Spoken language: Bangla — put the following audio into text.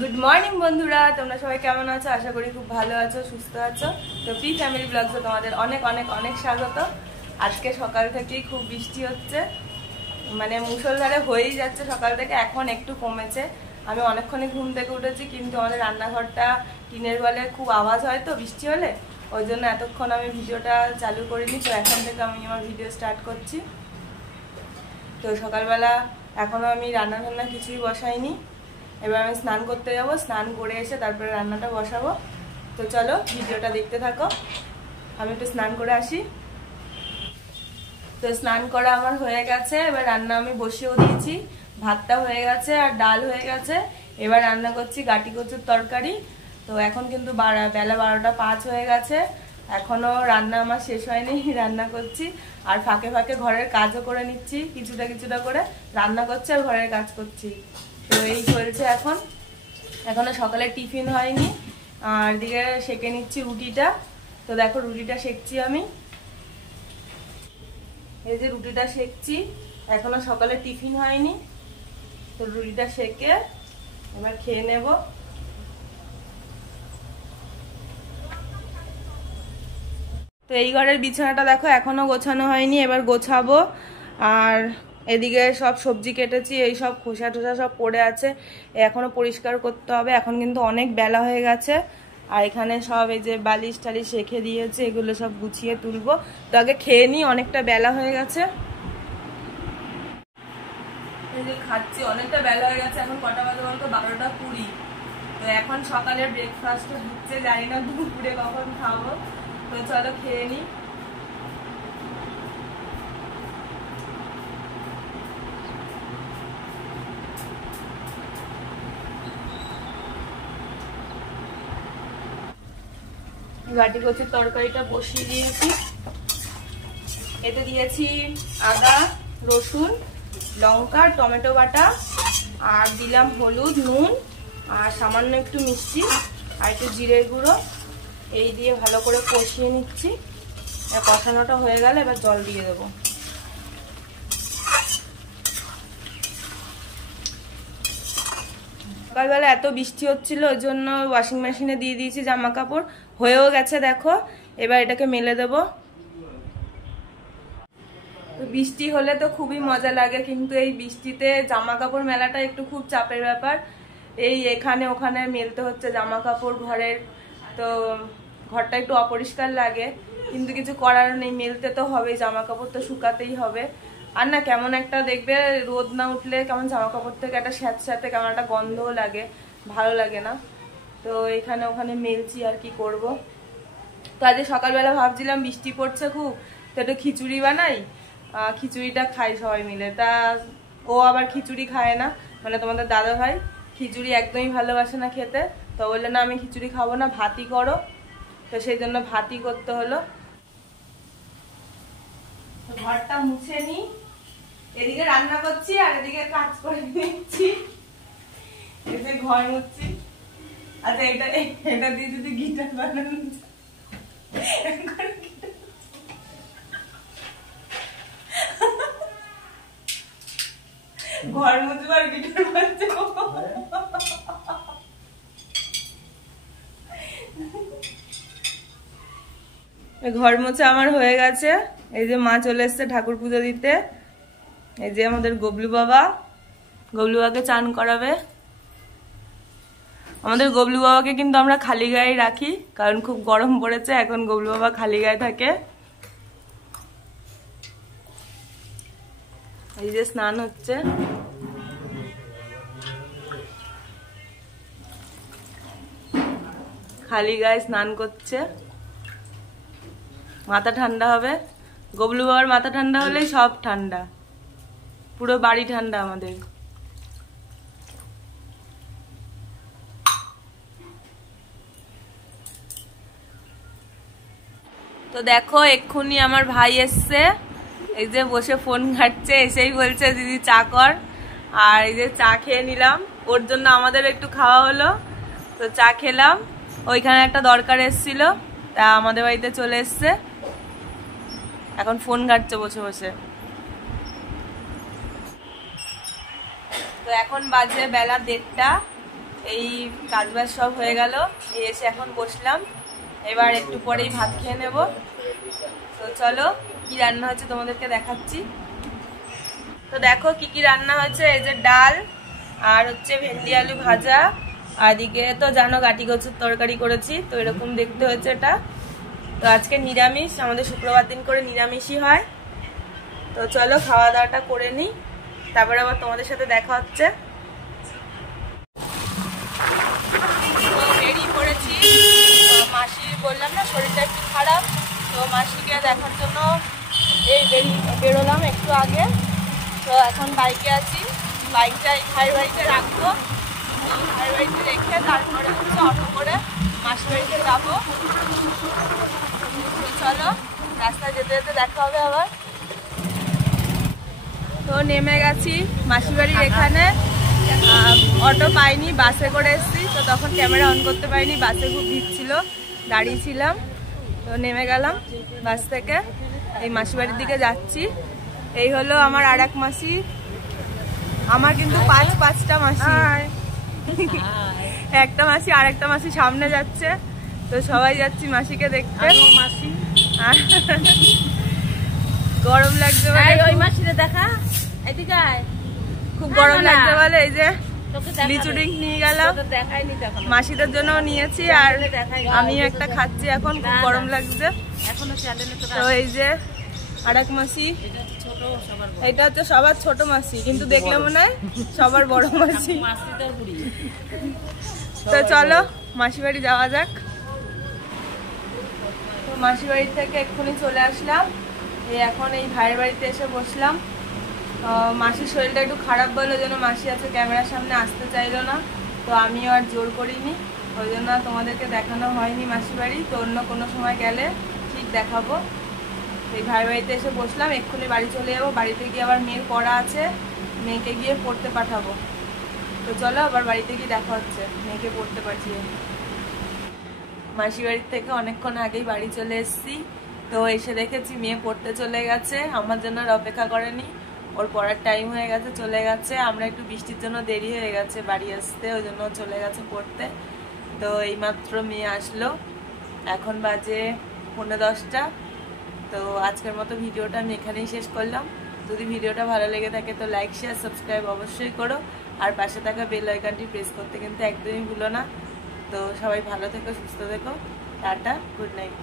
গুড মর্নিং বন্ধুরা, তোমরা সবাই কেমন আছো? আশা করি খুব ভালো আছো, সুস্থ আছো। তো পি ফ্যামিলি ব্লগসে তোমাদের অনেক অনেক অনেক স্বাগত। আজকে সকাল থেকেই খুব বৃষ্টি হচ্ছে, মানে মুষলধারে হয়েই যাচ্ছে সকাল থেকে। এখন একটু কমেছে। আমি অনেকক্ষণই ঘুম থেকে উঠেছি, কিন্তু আমাদের রান্নাঘরটা টিনের বলে খুব আওয়াজ হয় তো বৃষ্টি হলে, ওই জন্য এতক্ষণ আমি ভিডিওটা চালু করিনি। তো এখন থেকে আমি আমার ভিডিও স্টার্ট করছি। তো সকালবেলা এখনও আমি রান্না কিছুই বসাইনি। এবার আমি স্নান করতে যাব, স্নান করে এসে তারপরে রান্নাটা বসাবো। তো চলো ভিডিওটা দেখতে থাকো। আমি একটু স্নান করে আসি। তো স্নান করা আমার হয়ে গেছে, এবার রান্না আমি বসিয়েও দিয়েছি। ভাতটা হয়ে গেছে আর ডাল হয়ে গেছে। এবার রান্না করছি গাটি কচুর তরকারি। তো এখন কিন্তু বেলা 12টা 5 হয়ে গেছে, এখনো রান্না আমার শেষ হয়নি। রান্না করছি আর ফাঁকে ফাঁকে ঘরের কাজও করে নিচ্ছি, কিছুটা কিছুটা করে রান্না করছি আর ঘরের কাজ করছি। তো এই চলছে এখন। এখনো সকালে টিফিন হয়নি, আর দিকে সেঁকে নিচ্ছি রুটিটা। তো দেখো রুটিটা সেঁকছি আমি, এই যে রুটিটা সেঁকছি। এখনো সকালে টিফিন হয়নি, তো রুটিটা সেঁকে এবার খেয়ে নেব। তো এই ঘরের বিছানাটা দেখো এখনো গোছানো হয়নি, এবার গোছাবো। আর এদিকে সব সবজি কেটেছি, এই সব খোসা টোসা সব পড়ে আছে, এখনো পরিষ্কার করতে হবে। এখন কিন্তু অনেক বেলা হয়ে গেছে। আর এখানে সব এই যে বালিশ টালিশ রেখে দিয়েছে, এগুলো সব গুছিয়ে তুলবো। তো আগে খেয়ে নিই, অনেকটা বেলা হয়ে গেছে। এই যে খাচ্ছি, অনেকটা বেলা হয়ে গেছে। এখন কটা বাজে বলতো? 12টা 20। তো এখন সকালের ব্রেকফাস্ট হচ্ছে, জানি না দুপুরে কখন খাবো। তো চলো খেয়ে নিই। গাটি কচুর তরকারিটা বসিয়ে দিয়েছি। এতে দিয়েছি আদা, রসুন, লঙ্কা, টমেটো বাটা, আর দিলাম হলুদ, নুন, আর সামান্য একটু মিষ্টি, আর একটু জিরের গুঁড়ো। এই দিয়ে ভালো করে কষিয়ে নিচ্ছি। কষানোটা হয়ে গেলে এবার জল দিয়ে দেবো। সকালবেলা এত বৃষ্টি হচ্ছিল, ওই জন্য ওয়াশিং মেশিনে দিয়ে দিয়েছি জামা কাপড়। হয়েও গেছে দেখো, এবার এটাকে মেলে দেবো। তো বৃষ্টি হলে তো খুবই মজা লাগে, কিন্তু এই বৃষ্টিতে জামা কাপড় মেলাটা একটু খুব চাপের ব্যাপার। এই এখানে ওখানে মেলতে হচ্ছে জামা কাপড় ঘরের। তো ঘরটা একটু অপরিষ্কার লাগে, কিন্তু কিছু করার নেই, মেলতে তো হবেই, জামা কাপড় তো শুকাতেই হবে। আর না কেমন একটা দেখবে, রোদ না উঠলে কেমন জামা কাপড় থেকে একটা স্যাঁতস্যাঁতে কেমন একটা গন্ধও লাগে, ভালো লাগে না। তো এখানে ওখানে মেলছি, আর কি করব। তো আজ সকালবেলা ভাবছিলাম বৃষ্টি পড়ছে খুব, তো একটু খিচুড়ি বানাই, খিচুড়িটা খাই সবাই মিলে। তা ও আবার খিচুড়ি খায় না, মানে তোমাদের দাদা ভাই খিচুড়ি একদমই ভালোবাসে না খেতে। তো বললে না আমি খিচুড়ি খাবো না, ভাতই করো। তো সেই জন্য ভাতই করতে হলো। ঘরটা মুছে নি, এদিকে রান্না করছি আর এদিকে কাজ করে নিচ্ছি। এদিকে ঘর মুছছি। আচ্ছা এটা এটা দিয়ে যদি গিটার বানানো ঘর মুছবার গিটার বাজছে। ঘর মোছা আমার হয়ে গেছে। এই যে মা চলে এসছে ঠাকুর পুজো দিতে। এই যে আমাদের গবলু বাবা, গবলু বাবাকে চান করাবে। আমাদের গবলু বাবাকে কিন্তু আমরা খালি গায়ে রাখি, কারণ খুব গরম পড়েছে, এখন গবলু বাবা খালি গায়ে থাকে। এই যে স্নান হচ্ছে, খালি গায়ে স্নান করছে, মাথা ঠান্ডা হবে। গবলু বাবার মাথা ঠান্ডা হলেই সব ঠান্ডা, পুরো বাড়ি ঠান্ডা আমাদের। তো দেখো এক্ষুনি আমার ভাই এসছে, এই যে বসে ফোন ঘাটছে, এসেই বলছে দিদি চা কর। আর এই যে চা খেয়ে নিলাম, ওর জন্য আমাদের একটু খাওয়া হলো। তো চা খেলাম, ওইখানে একটা দরকার এসছিল, তা আমাদের বাড়িতে চলে এসছে। এখন ফোন ঘাটছে বসে বসে। তো এখন বাজে বেলা 1:30। এই কাজবাজ সব হয়ে গেল, এসে এখন বসলাম। এবার একটু পরেই ভাত খেয়ে নেব। তো চলো কি রান্না হচ্ছে তোমাদেরকে দেখাচ্ছি। তো দেখো কি কি রান্না হচ্ছে। এই যে ডাল আর হচ্ছে ভেন্ডি আলু ভাজা, আর এদিকে তো জানো গাটি কচুর তরকারি করেছি। তো এরকম দেখতে হচ্ছে এটা। তো আজকে নিরামিষ, আমাদের শুক্রবার দিন করে নিরামিষই হয়। তো চলো খাওয়া দাওয়াটা করে নিই, তারপরে আবার তোমাদের সাথে দেখা হচ্ছে। তো বেরিয়ে পড়েছি। মাসির বললাম না শরীরটা একটু খারাপ, তো মাসিকে দেখার জন্য এই বেরোলাম একটু আগে। তো এখন বাইকে আছি, বাইকটা এই ভাইয়ের বাড়িতে রাখবো। ভাইয়ের বাড়িতে রেখে তারপরে হচ্ছে অটো করে মাসির বাড়িতে যাবো। তো চলো রাস্তায় যেতে যেতে দেখা হবে আবার। তো নেমে গেছি মাসির বাড়ির এখানে। অটো পাইনি, বাসে করে এসেছি। তো তখন ক্যামেরা অন করতে পারিনি, বাসে খুব ভিড় ছিল, দাঁড়িয়েছিলাম। তো নেমে গেলাম বাস থেকে, এই মাসির বাড়ির দিকে যাচ্ছি। এই হলো আমার আর এক মাসি। আমার কিন্তু পাঁচটা মাসি, একটা মাসি আর একটা মাসি সামনে যাচ্ছে। তো সবাই যাচ্ছি মাসিকে দেখতে। মাসি গরম লাগছে বলে ওই মাসিরে দেখা, এদিকে খুব গরম লাগছে বলে এই যে লিচু ড্রিঙ্ক নিয়ে গেলাম, মাসিদের জন্য নিয়েছি। আর আমি একটা খাচ্ছি, এখন খুব গরম লাগছে। তো এই যে আর এক মাসি, এটা হচ্ছে সবার ছোট মাসি, কিন্তু দেখলে মনে হয় সবার বড় মাসি। তো চলো মাসি বাড়ি যাওয়া যাক। তো মাসি বাড়ি থেকে এক্ষুনি চলে আসলাম। এখন এই ভাইয়ের বাড়িতে এসে বসলাম। মাসির শরীরটা একটু খারাপ বলে জন্য মাসি আছে ক্যামেরার সামনে আসতে চাইলো না। তো আমিও আর জোর করিনি, ওই জন্য তোমাদেরকে দেখানো হয়নি মাসির বাড়ি। তো অন্য কোনো সময় গেলে ঠিক দেখাবো। এই ভাইয়ের বাড়িতে এসে বসলাম, এক্ষুনি বাড়ি চলে যাবো। বাড়িতে গিয়ে আবার মেয়ের পড়া আছে, মেয়েকে গিয়ে পড়তে পাঠাবো। তো চলো আবার বাড়িতে গিয়ে দেখা হচ্ছে, মেয়েকে পড়তে পাঠিয়ে। মাসি বাড়ির থেকে অনেকক্ষণ আগেই বাড়ি চলে এসেছি। তো এসে দেখেছি মেয়ে পড়তে চলে গেছে, আমার জন্য আর অপেক্ষা করেনি, ওর পড়ার টাইম হয়ে গেছে, চলে গেছে। আমরা একটু বৃষ্টির জন্য দেরি হয়ে গেছে বাড়ি আসতে, ওই জন্য চলে গেছে পড়তে। তো এইমাত্র মেয়ে আসলো, এখন বাজে 9:10। তো আজকের মতো ভিডিওটা আমি এখানেই শেষ করলাম। যদি ভিডিওটা ভালো লেগে থাকে তো লাইক শেয়ার সাবস্ক্রাইব অবশ্যই করো, আর পাশে থাকা বেল আইকনটি প্রেস করতে কিন্তু একদমই ভুলো না। তো সবাই ভালো থেকো, সুস্থ থেকো, টাটা, গুড নাইট।